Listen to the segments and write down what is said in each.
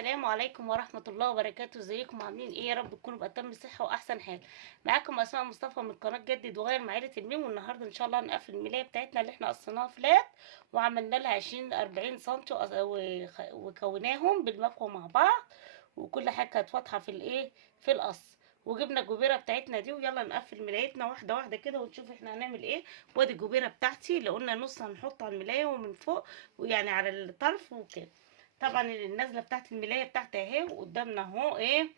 السلام عليكم ورحمة الله وبركاته. ازيكم عاملين ايه؟ يا رب تكونوا بأتم صحة وأحسن حال. معاكم أسماء مصطفى من قناة جدد وغير مع عيلة الميم. والنهاردة إن شاء الله هنقفل الملاية بتاعتنا اللي احنا قصيناها فلات وعملنا لها 20-40 سنتي وكوناهم بالمكوى مع بعض، وكل حاجة كانت واضحة في الايه في القص. وجبنا الجبيرة بتاعتنا دي، ويلا نقفل ملايتنا واحدة واحدة كده ونشوف احنا هنعمل ايه. وادي الجبيرة بتاعتي اللي قلنا نص هنحط على الملاية ومن فوق ويعني على الطرف وكده. طبعا النازله بتاعت الملايه بتاعتي اهي، وقدامنا اهو ايه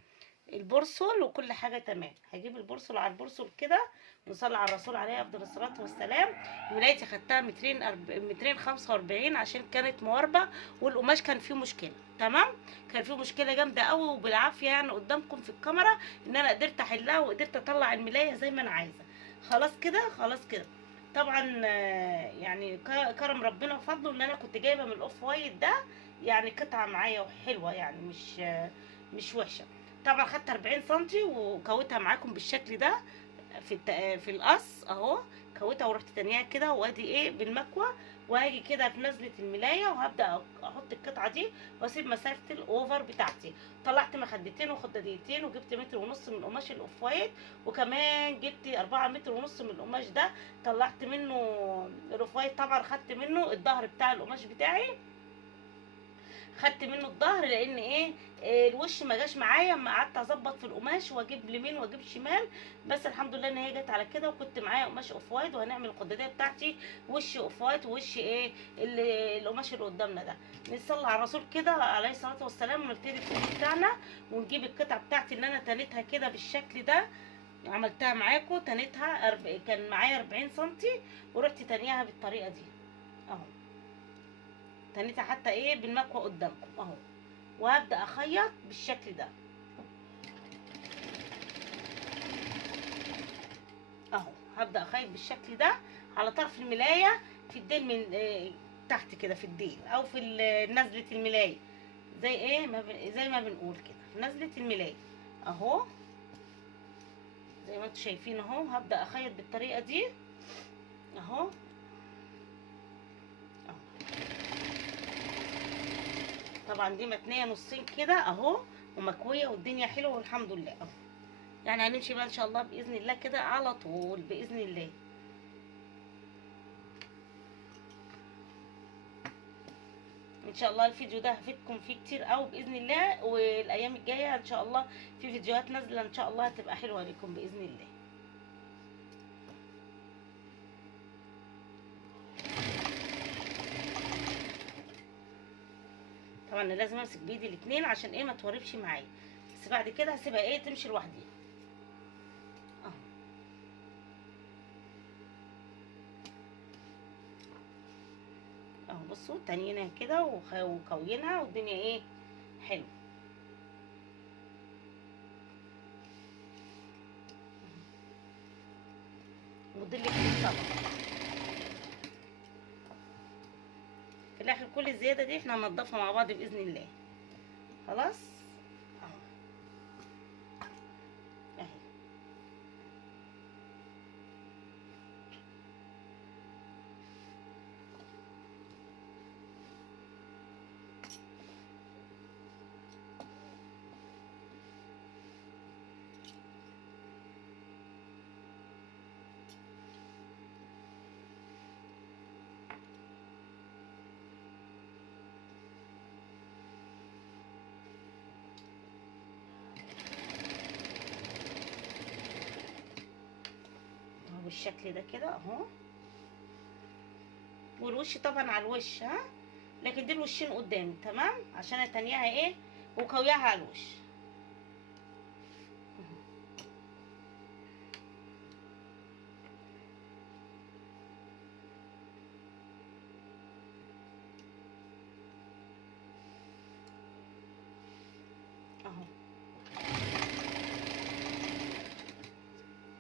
البورصل وكل حاجه تمام. هجيب البورصل على البورصل كده ونصلي على الرسول عليه افضل الصلاه والسلام. ملايتي خدتها 245 عشان كانت مواربه، والقماش كان فيه مشكله. تمام، كان فيه مشكله جامده قوي، وبالعافيه يعني قدامكم في الكاميرا ان انا قدرت احلها وقدرت اطلع الملايه زي ما انا عايزه. خلاص كده خلاص كده. طبعا يعني كرم ربنا وفضله ان انا كنت جايبه من الاوف وايت ده، يعني قطعه معايا وحلوه، يعني مش وحشه. طبعا خدت 40 سنتي وكويتها معاكم بالشكل ده في القص اهو. كويتها ورحت تانيها كده، وادي ايه بالمكوى. وهاجي كده في نزله الملايه وهبدا احط القطعه دي واسيب مسافه الاوفر بتاعتي. طلعت مخدتين وخداديتين، وجبت متر ونص من قماش الاوف وايت، وكمان جبت 4 متر ونص من القماش ده طلعت منه الاوف وايت. طبعا خدت منه الظهر بتاع القماش بتاعي، خدت منه الظهر لان ايه الوش ما جاش معايا اما قعدت اظبط في القماش واجيب اليمين واجيب شمال. بس الحمد لله ان هي جت على كده، وكنت معايا قماش اوف وايت، وهنعمل القداديه بتاعتي وش اوف وايت ووش ايه القماش اللي قدامنا ده. نصلي على الرسول كده عليه الصلاه والسلام ونبتدي الفيديو بتاعنا، ونجيب القطعه بتاعتي اللي انا تنيتها كده بالشكل ده. عملتها معاكم تنيتها كان معايا 40 سنتي، ورحت تانيها بالطريقه دي اهو. تنيتها حتى ايه بالمكوى قدامكم اهو، وهبدا اخيط بالشكل ده اهو. هبدا اخيط بالشكل ده على طرف الملايه في الديل من تحت كده في الديل او في نزله الملايه، زي ايه زي ما بنقول كده في نزله الملايه اهو، زي ما انتم شايفين اهو. هبدا اخيط بالطريقه دي اهو. طبعا دي متنيه نصين كده اهو، ومكويه والدنيا حلوه والحمد لله اهو. يعني هنمشي بقى ان شاء الله باذن الله كده على طول باذن الله. ان شاء الله الفيديو ده هفيدكم فيه كتير قوي باذن الله، والايام الجايه ان شاء الله في فيديوهات نازله ان شاء الله هتبقى حلوه لكم باذن الله. طبعا انا لازم امسك بايدي الاتنين عشان ايه ما توربش معايا، بس بعد كده هسيبها ايه تمشي لوحديها اهو. اهو بصوا تانيينها كده وكوينها والدنيا ايه حلو. موديل طبعا في الاخر كل الزياده دي احنا هننضفها مع بعض باذن الله. خلاص اهو اهي. بالشكل ده كده اهو. والوش طبعا على الوش ها، لكن دي الوشين قدامي تمام عشان اتنيها ايه وكويها على الوش اهو.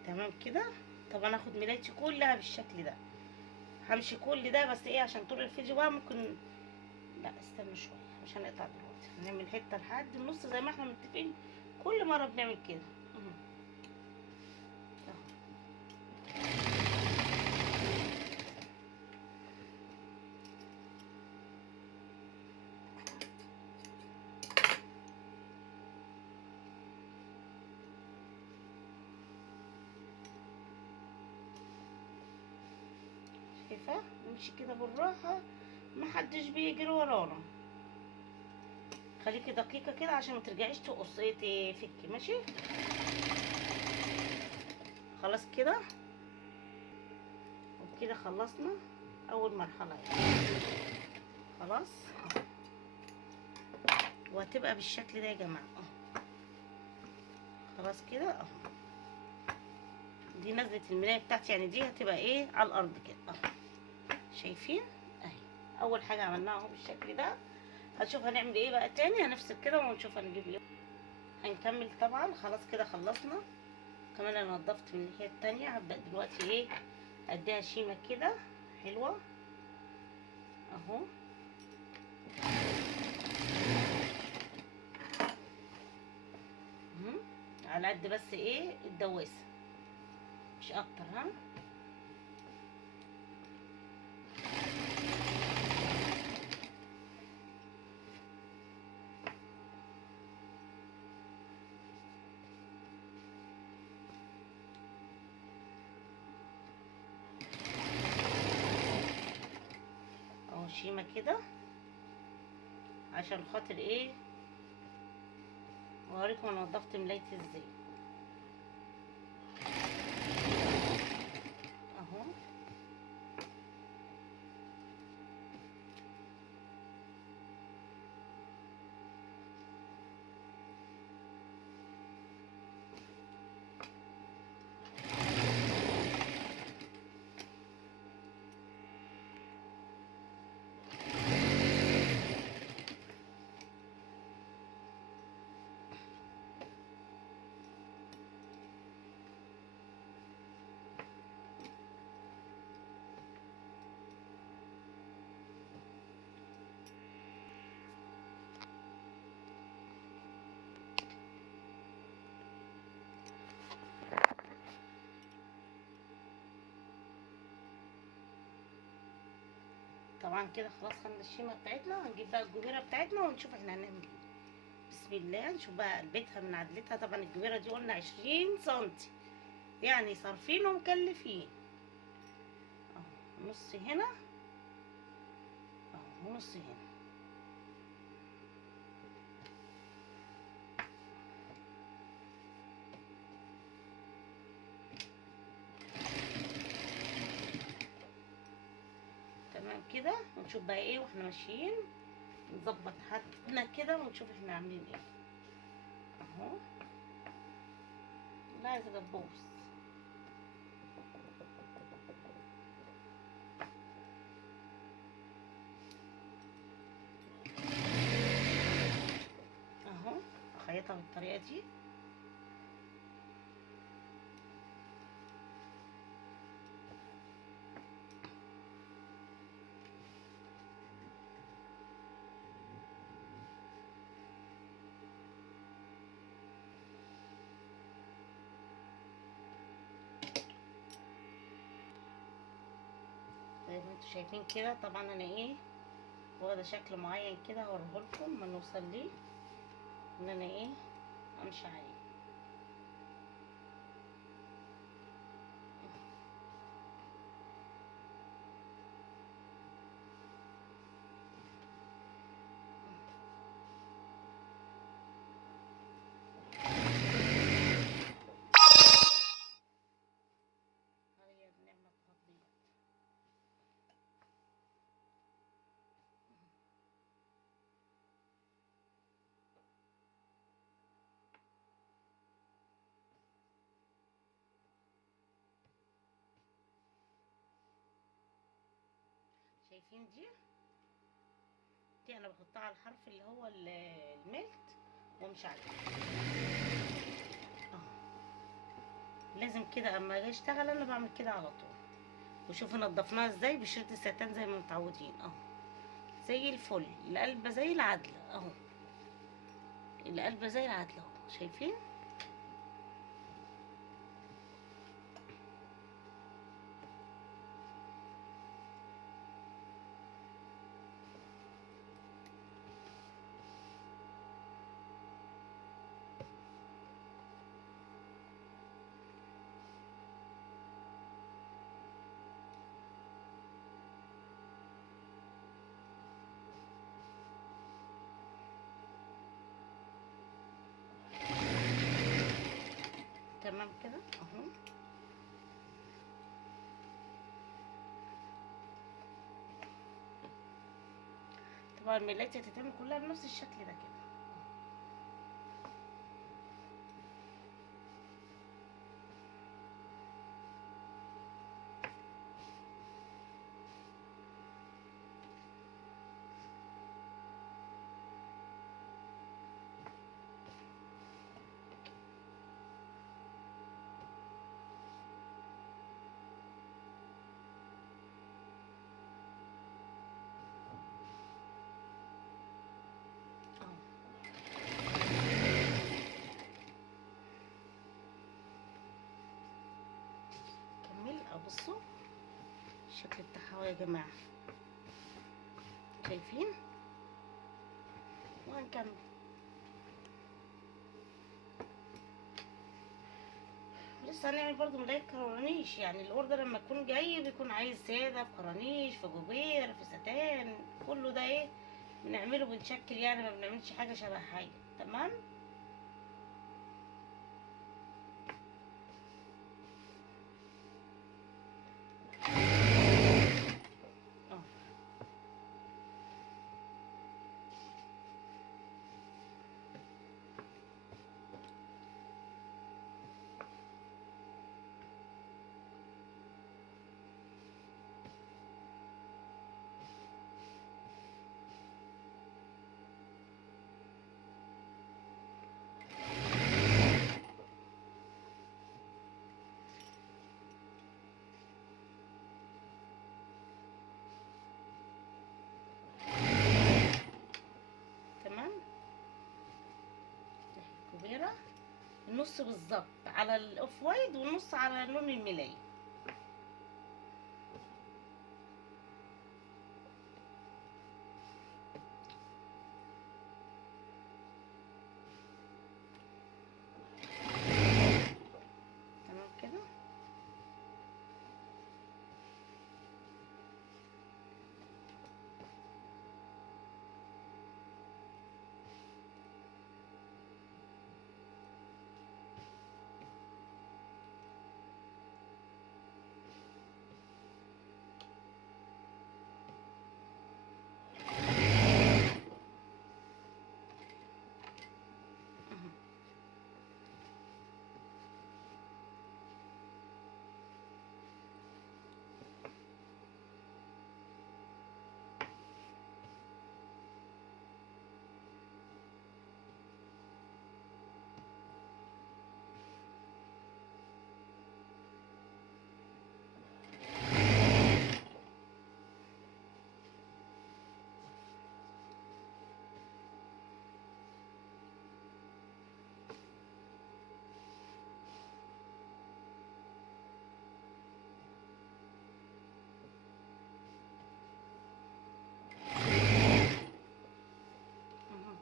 تمام كده. طبعا هاخد ملايتي كلها بالشكل ده، همشي كل ده بس ايه عشان طول الفيديو بقى ممكن. لا استنى شويه مش هنقطع دلوقتي، هنعمل حته لحد النص زي ما احنا متفقين كل مره بنعمل كده اهو. شايفه؟ نمشي كده بالراحه، محدش بيجري ورانا. خليكي دقيقه كده عشان ما ترجعيش تقصي تفكي. ماشي خلاص كده. وبكده خلصنا اول مرحله يعني. خلاص وهتبقى بالشكل ده يا جماعه. خلاص كده اهو. دي نزلة الملاية بتاعتي يعني، دي هتبقى ايه على الارض كده اهو. شايفين اهي اول حاجه عملناها اهو بالشكل ده. هنشوف هنعمل ايه بقى تاني، هنفصل كده ونشوف هنجيب ايه. هنكمل طبعا. خلاص كده خلصنا. كمان انا نضفت من الناحيه التانية. هبدا دلوقتي ايه اديها شيمه كده حلوه اهو. على قد بس ايه الدواسه مش اكتر. ها اهو شيمه كده عشان خاطر ايه اوريكم انا نضفت ملايتي ازاي اهو. طبعا كده خلاص خدنا الشيمه بتاعتنا. هنجيب بقى الجبيره بتاعتنا ونشوف احنا هنعمل ايه. بسم الله. نشوف بقى قلبتها من عدلتها. طبعا الجبيره دي قلنا 20 سنتي يعني صارفين ومكلفين اهو. نص هنا اهو ونص هنا. تمام كده. ونشوف بقى ايه واحنا ماشيين نظبط حالتنا كده ونشوف احنا عاملين ايه اهو. لا عايزه دبوس اهو. اخيطها بالطريقه دي. زي ما انتوا شايفين كده. طبعا انا ايه واخده شكل معين كده هوريهولكم ما نوصل ليه ان انا ايه امشي عليه. هي بنعمة تطبيق. شايفين دي انا بحطها على الحرف اللي هو الملت وامشي عليه اهو. لازم كده اما اجي اشتغل انا بعمل كده على طول. وشوفوا نضفناها ازاي بشريط الستان زي ما متعودين اهو. زي الفل. القلبه زي العدله اهو. القلبه زي العدله اهو. شايفين اهو. طبعا الملاية هتتعمل كلها بنفس الشكل ده كده. اهو. كمل بصوا الشكل بتاعها اهو يا جماعه، شايفين؟ وهنكمل. لسه هنعمل برضو ملاية كرانيش، يعني الاوردر لما يكون جاي بيكون عايز ساده، في كرانيش، في جوبير، في ستان، كله ده ايه بنعمله، بنشكل يعني، ما بنعملش حاجه شبه حاجه. تمام. اه. تمام. كبيره النص بالظبط على الاوف وايت، والنص على لون الملاية. تمام كده. مهم. مهم.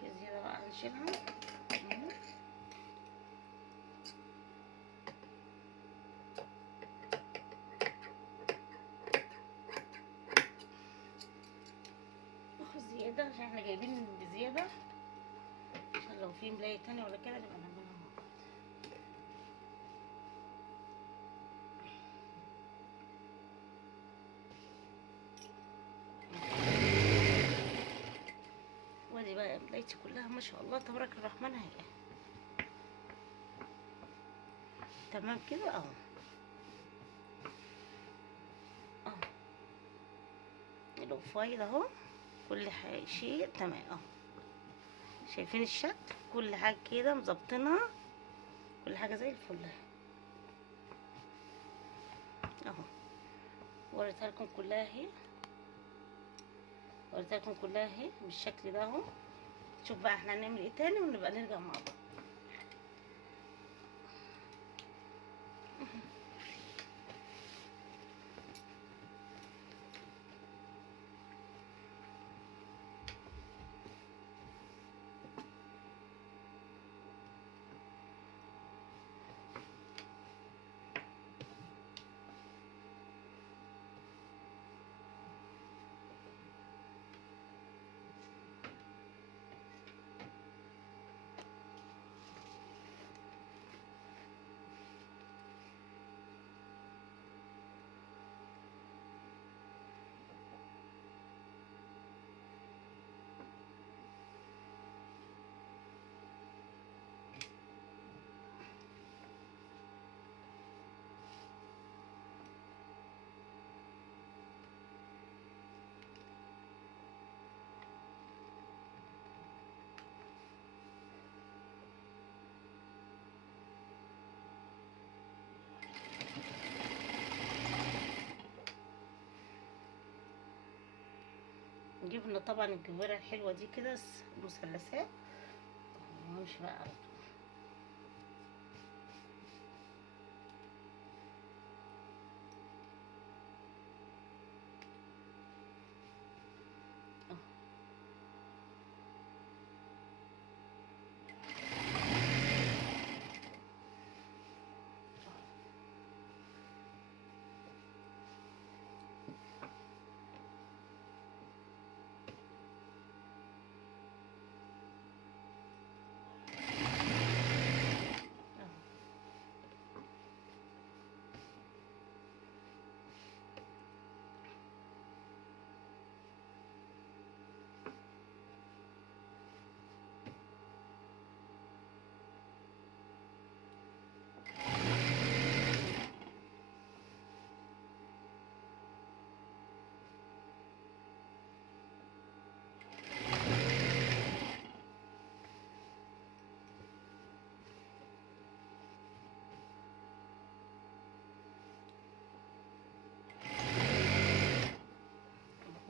في زيادة بقى هنشيلها. مهم. ناخد زيادة عشان احنا جايبين بزيادة، عشان لو في ملاية تانية ولا كده نبقى نعملها مع بعض. وادي بقى ملايتي كلها ما شاء الله تبارك الرحمن اهي. تمام كده اهو. اهو الاوف وايت اهو، كل حاجة شيء تمام اهو. شايفين الشكل؟ كل حاجة كده مظبطينها، كل حاجة زي الفل اهو. وريتها لكم كلها اهي، وريتها لكم كلها اهي بالشكل ده اهو. شوف بقى احنا هنعمل ايه تاني ونبقى نرجع مع بعض. هنجيب لنا طبعا الجويره الحلوه دي كده مثلثات، وهنمشي بقى على طول.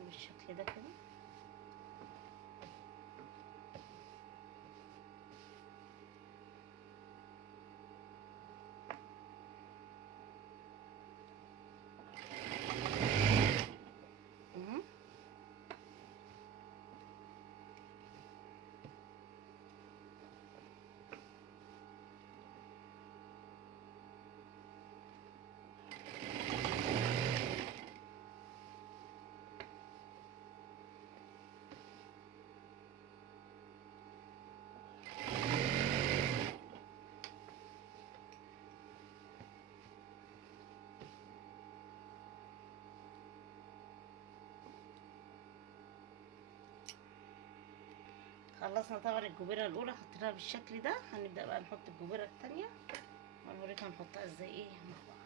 بالشكل ده كده. خلصنا طبعا الجبيره الاولى، حطيناها بالشكل ده. هنبدا بقى نحط الجبيره الثانيه، هنوريك هنحطها ازاي ايه مع بعض.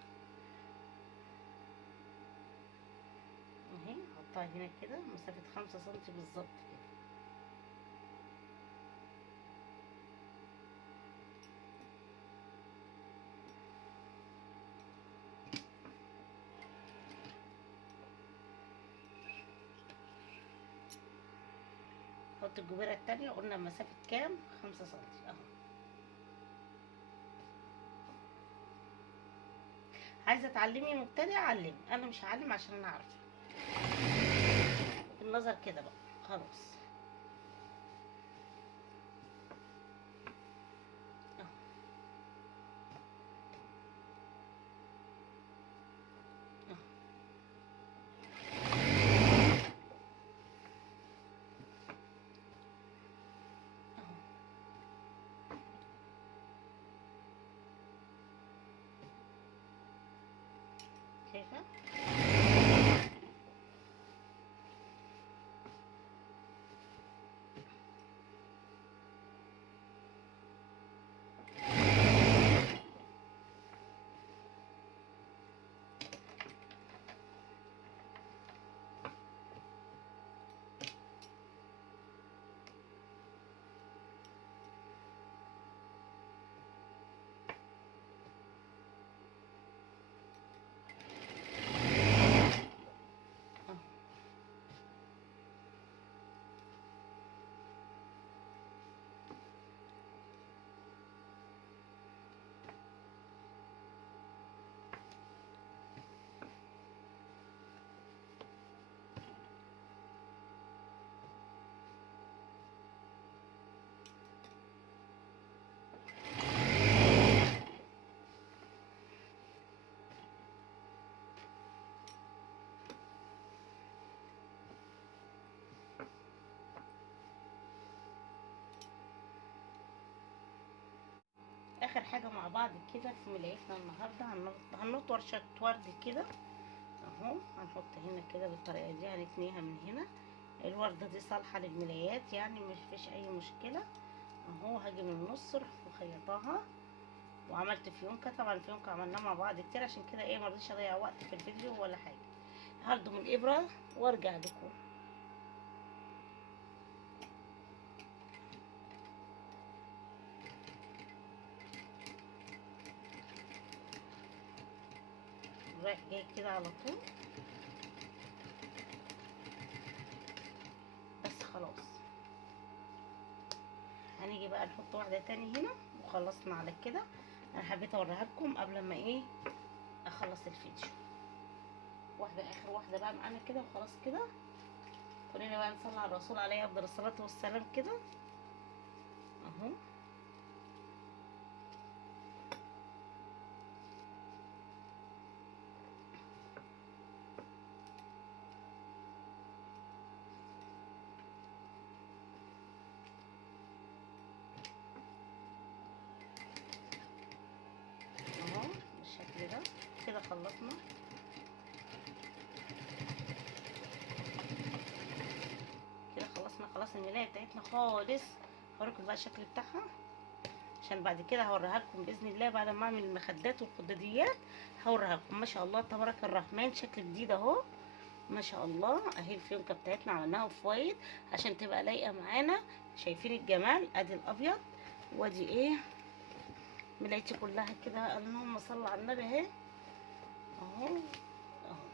اهي نحطها هنا كده مسافه 5 سم بالظبط كده. نحط الجبيره الثانيه، قلنا مسافه كام؟ 5 سم اهو. عايزه تعلمي مبتدئ علمي، انا مش هعلم عشان انا عارفه النظر كده بقى خلاص. اهو اهو اهو. شايفه؟ اهو. اخر حاجه مع بعض كده في ملايتنا النهارده، هننط ورشه ورد كده اهو. هنحط هنا كده بالطريقه دي، هنتنيها من هنا. الورده دي صالحه للملايات يعني، مش فيش اي مشكله اهو. هاجي من النص اروح مخيطاها، وعملت فيونكه. طبعا الفيونكه عملناها مع بعض كتير، عشان كده ايه مرضيش اضيع وقت في الفيديو ولا حاجه. هردم الابره وارجع لكم. رايح جاي كده على طول. هنحط واحده تاني هنا وخلصنا على كده. انا حبيت اوريها لكم قبل ما ايه اخلص الفيديو. واحده اخر واحده بقى معانا كده وخلاص كده. خلينا بقى نصلي على الرسول عليه افضل الصلاه والسلام كده اهو. اهو بالشكل ده كده خلصنا. كده خلصنا خلاص الملايه بتاعتنا خالص. هوريكم بقى الشكل بتاعها عشان بعد كده هوريها لكم باذن الله بعد ما اعمل المخدات والخداديات. هوريها لكم ما شاء الله تبارك الرحمن شكل جديد اهو ما شاء الله. اهي الفيونكه بتاعتنا عملناها في وايت عشان تبقى لايقه معانا. شايفين الجمال؟ ادي الابيض وادي ايه ملايتي كلها كده. اللهم صل على النبي اهي اهو اهو.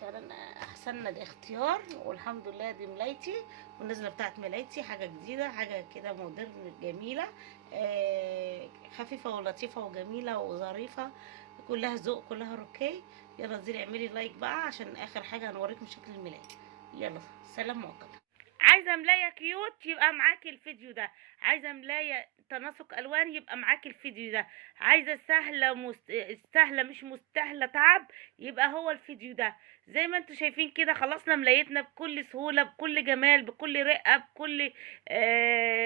فعلا احسننا الاختيار والحمد لله. دي ملايتي والنزله بتاعت ملايتي حاجه جديده حاجه كده مودرن جميله خفيفه ولطيفه وجميله وظريفه كلها ذوق كلها روكي. يلا انزلي اعملي لايك بقى عشان اخر حاجه هنوريكم شكل الملايه. يلا سلام مؤقت. عايزه ملايه كيوت يبقى معاكي الفيديو ده. عايزه ملايه تناسق الوان يبقى معاكي الفيديو ده. عايزه سهله مش مستاهله تعب يبقى هو الفيديو ده. زي ما انتم شايفين كده خلصنا ملايتنا بكل سهوله بكل جمال بكل رقه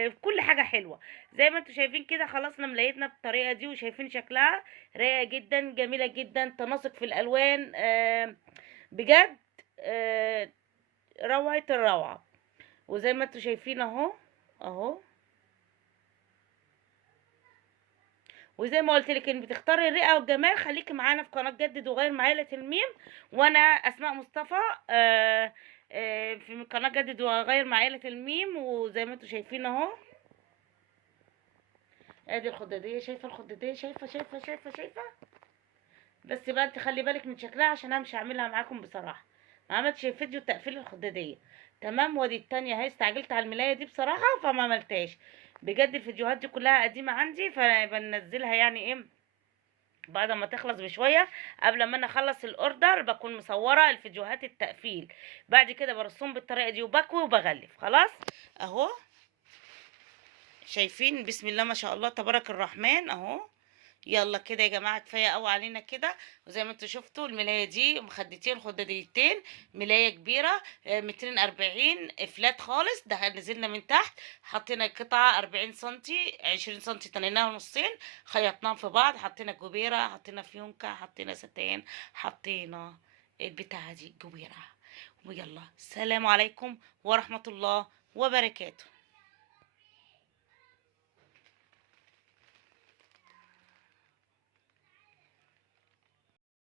بكل حاجه حلوه. زي ما انتم شايفين كده خلصنا ملايتنا بالطريقه دي وشايفين شكلها رايقه جدا جميله جدا تناسق في الالوان بجد روعه الروعه. وزي ما انتوا شايفين اهو اهو. وزي ما قلت لك ان بتختاري الرئه والجمال خليكي معانا في قناه جدد وغير مع عيله الميم. وانا اسماء مصطفى في قناه جدد وغير مع عيله الميم. وزي ما انتوا شايفين اهو ادي الخداديه. شايفه الخداديه؟ شايفه بس بقى انت خلي بالك من شكلها عشان انا مش هعملها معاكم بصراحه. ما عملتش فيديو تقفيل الخداديه تمام. ودي التانية اهي استعجلت على الملايه دي بصراحه فما عملتهاش. بجد الفيديوهات دي كلها قديمه عندي فبنزلها يعني ايه بعد ما تخلص بشويه. قبل ما انا اخلص الاوردر بكون مصوره الفيديوهات التقفيل. بعد كده برسم بالطريقه دي وبكوي وبغلف خلاص اهو. شايفين بسم الله ما شاء الله تبارك الرحمن اهو. يلا كده يا جماعه كفايه قوي علينا كده. وزي ما انتوا شفتوا الملايه دي مخدتين خداديتين ملايه كبيره 240 فلات خالص. ده نزلنا من تحت حطينا قطعه 40 سنتي 20 سنتي تنيناها نصين خيطناهم في بعض. حطينا جبيره حطينا فيونكه حطينا ستان حطينا البتاعه دي جبيره. ويلا السلام عليكم ورحمه الله وبركاته.